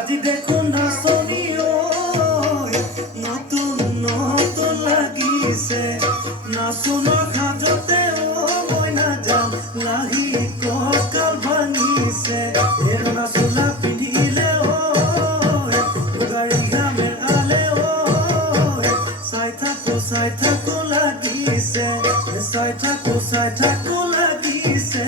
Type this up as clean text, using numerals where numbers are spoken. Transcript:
আজি দেখোন নাচনীও নতুন নতুন লাগিছে নাচনৰ সাজতে মই নাযাম লাহি কঁকাল ভাঙিছে নাচোনা পিন্ধিলে গাড়ীয়া মেৰালে চাই থাকো লাগিছে চাই থাকো লাগিছে